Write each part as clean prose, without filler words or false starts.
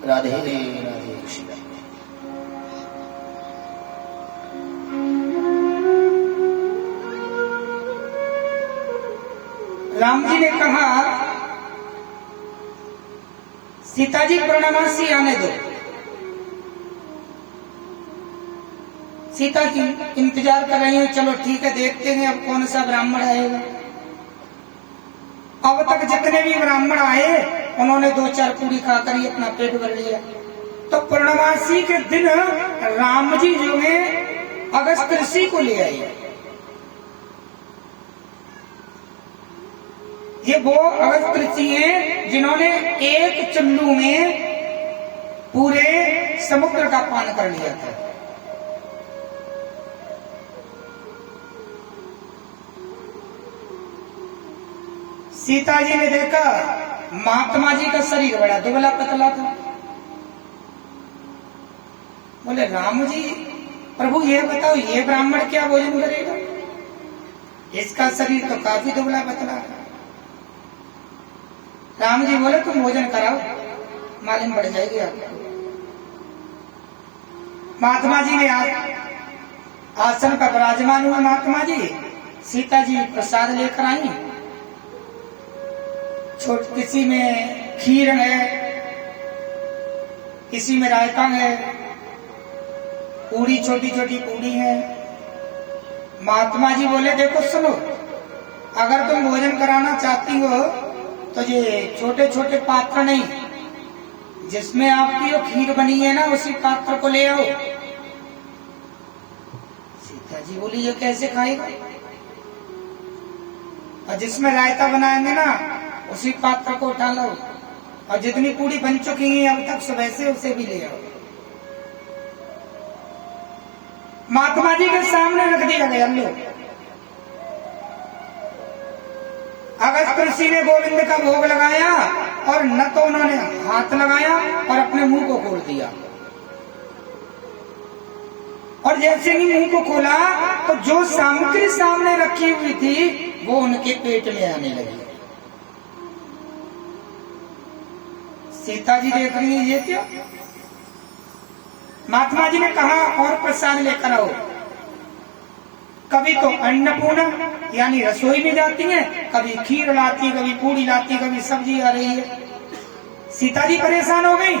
राधे राधे श्री राम जी ने कहा सीता जी पूर्णमासी आने दो। सीता जी इंतजार कर रही है, चलो ठीक है देखते हैं अब कौन सा ब्राह्मण आएगा। अब तक जितने भी ब्राह्मण आए उन्होंने 2-4 पूरी खाकर ही अपना पेट भर लिया। तो पूर्णमासी के दिन राम जी जो है अगस्त ऋषि को ले आए। ये वो अगस्त ऋषि हैं जिन्होंने एक चुल्लू में पूरे समुद्र का पान कर लिया था। सीता जी ने देखा महात्मा जी का शरीर बड़ा दुबला पतला था। बोले राम जी प्रभु ये बताओ ये ब्राह्मण क्या भोजन करेगा, इसका शरीर तो काफी दुबला पतला है। राम जी बोले तुम भोजन कराओ, मालूम पड़ जाएगी आपको। महात्मा जी ने आसन पर विराजमान हुए। महात्मा जी सीता जी प्रसाद लेकर आई। किसी में खीर है, किसी में रायता है, पूड़ी छोटी छोटी पूड़ी है। महात्मा जी बोले देखो सुनो, अगर तुम भोजन कराना चाहती हो तो ये छोटे छोटे पात्र नहीं, जिसमें आपकी वो खीर बनी है ना उसी पात्र को ले आओ। सीता जी बोली ये कैसे खाएगा, और जिसमें रायता बनाएंगे ना उसी पात्र को उठा लो, और जितनी पूड़ी बन चुकी है अब तक सुबह से उसे भी ले आओ। महात्मा जी के सामने रख दिया गया। लो अगस्त ऋषि ने गोविंद का भोग लगाया और न तो उन्होंने हाथ लगाया और अपने मुंह को खोल दिया, और जैसे ही मुंह को खोला तो जो सामग्री सामने रखी हुई थी वो उनके पेट में आने लगी। सीता जी देख रही है ये क्या। महात्मा जी ने कहा और प्रसाद लेकर आओ। कभी तो अन्नपूर्णा यानी रसोई में जाती है, कभी खीर लाती, कभी पूड़ी लाती, कभी सब्जी आ रही है। सीता जी परेशान हो गई।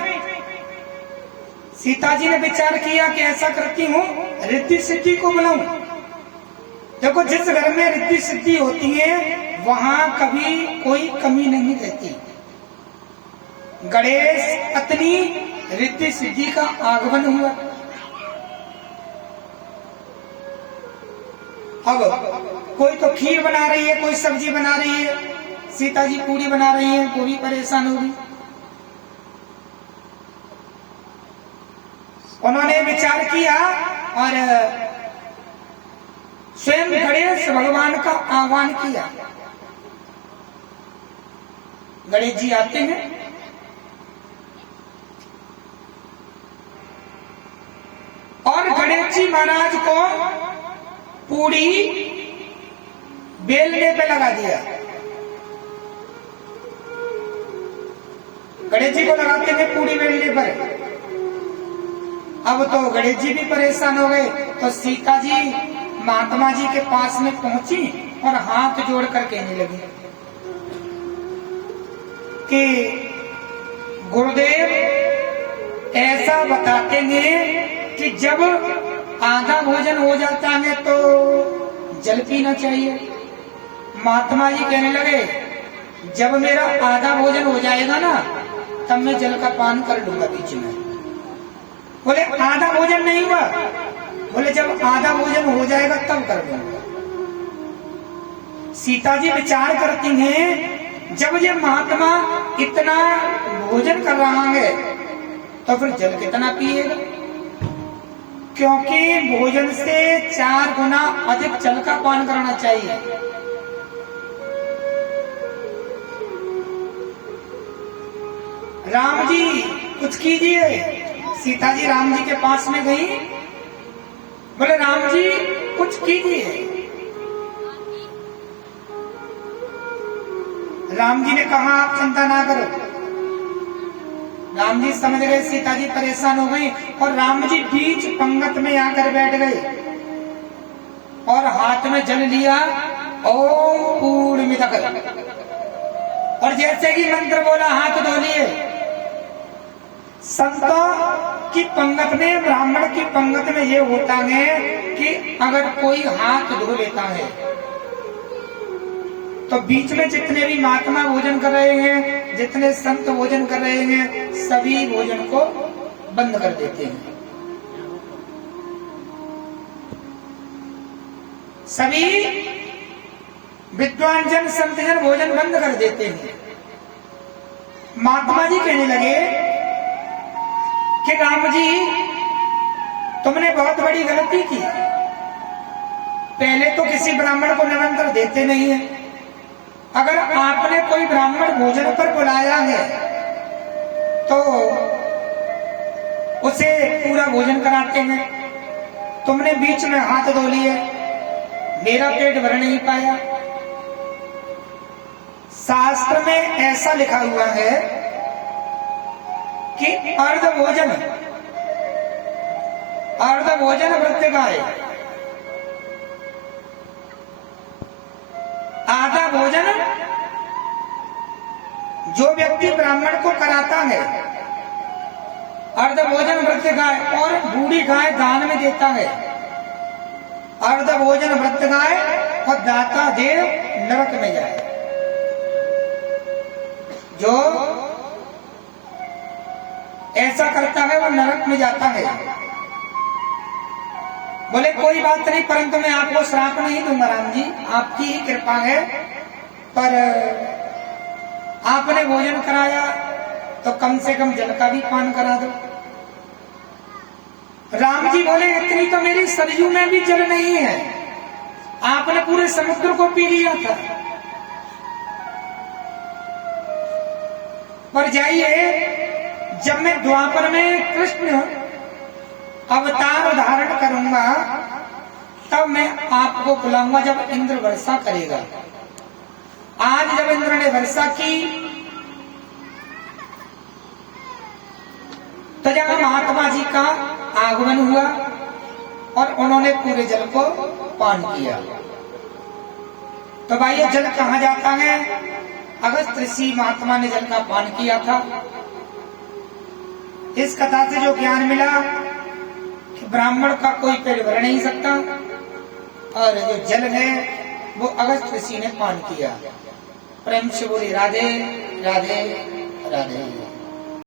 सीता जी ने विचार किया कि ऐसा करती हूँ रिद्धि सिद्धि को बुलाऊं। देखो जिस घर में रिद्धि सिद्धि होती है वहां कभी कोई कमी नहीं रहती। गणेश पत्नी रिद्धि सिद्धि का आगमन हुआ। अब कोई तो खीर बना रही है, कोई सब्जी बना रही है, सीता जी पूरी बना रही है, वो भी परेशान हो गई। उन्होंने विचार किया और स्वयं गणेश भगवान का आह्वान किया। गणेश जी आते हैं और गणेश जी महाराज को पूड़ी बेलने पे लगा दिया। गणेश जी को लगाते हैं पूड़ी बेलने पर। अब तो गणेश जी भी परेशान हो गए, तो सीता जी महात्मा जी के पास में पहुंची और हाथ जोड़ कर कहने लगी कि गुरुदेव ऐसा बताते हैं कि जब आधा भोजन हो जाता है तो जल पीना चाहिए। महात्मा जी कहने लगे जब मेरा आधा भोजन हो जाएगा ना तब मैं जल का पान कर लूंगा बीच में। बोले आधा भोजन नहीं हुआ, बोले जब आधा भोजन हो जाएगा तब कर लूंगा। सीता जी विचार करती हैं जब ये महात्मा इतना भोजन कर रहा है तो फिर जल कितना पिएगा, क्योंकि भोजन से 4 गुना अधिक जल का पान करना चाहिए। राम जी कुछ कीजिए। सीता जी राम जी के पास में गई, बोले राम जी कुछ कीजिए। राम जी ने कहा आप चिंता ना करो, राम जी समझ गए, सीता जी परेशान हो गई और राम जी बीच पंगत में आकर बैठ गए और हाथ में जल लिया, ओम पूर्णमिदः, और जैसे ही मंत्र बोला हाथ धो लिए। संतों की पंगत में, ब्राह्मण की पंगत में ये होता है कि अगर कोई हाथ धो लेता है तो बीच में जितने भी महात्मा भोजन कर रहे हैं, जितने संत भोजन कर रहे हैं, सभी भोजन को बंद कर देते हैं। सभी विद्वान जन, संत जन भोजन बंद कर देते हैं। महात्मा जी कहने लगे कि राम जी तुमने बहुत बड़ी गलती की। पहले तो किसी ब्राह्मण को निमंत्रण देते नहीं है। अगर आपने कोई ब्राह्मण भोजन पर बुलाया है तो उसे पूरा भोजन कराते हैं। तुमने बीच में हाथ धो लिए, मेरा पेट भर नहीं पाया। शास्त्र में ऐसा लिखा हुआ है कि अर्ध भोजन वृत्तिकाय, आधा भोजन जो व्यक्ति ब्राह्मण को कराता है, अर्ध भोजन वृत्तिकाय, और बूढ़ी गाय दान में देता है। अर्ध भोजन वृत्तिकाय और दाता देव नरक में जाए। जो ऐसा करता है वो नरक में जाता है। बोले कोई बात नहीं, परंतु मैं आपको श्राप नहीं दूंगा राम जी, आपकी ही कृपा है, पर आपने भोजन कराया तो कम से कम जल का भी पान करा दो। राम जी बोले इतनी तो मेरी सरयू में भी जल नहीं है, आपने पूरे समुद्र को पी लिया था। पर जाइए, जब मैं द्वापर में कृष्ण अवतार धारण करूंगा तब मैं आपको बुलाऊंगा, जब इंद्र वर्षा करेगा। आज जब इंद्र ने वर्षा की तो जब महात्मा जी का आगमन हुआ और उन्होंने पूरे जल को पान किया। तो भाई ये जल कहाँ जाता है? अगस्त ऋषि महात्मा ने जल का पान किया था। इस कथा से जो ज्ञान मिला कि ब्राह्मण का कोई पेट भर नहीं सकता, और जो जल है वो अगस्त ऋषि ने पान किया। प्रेम से बोली राधे राधे राधे।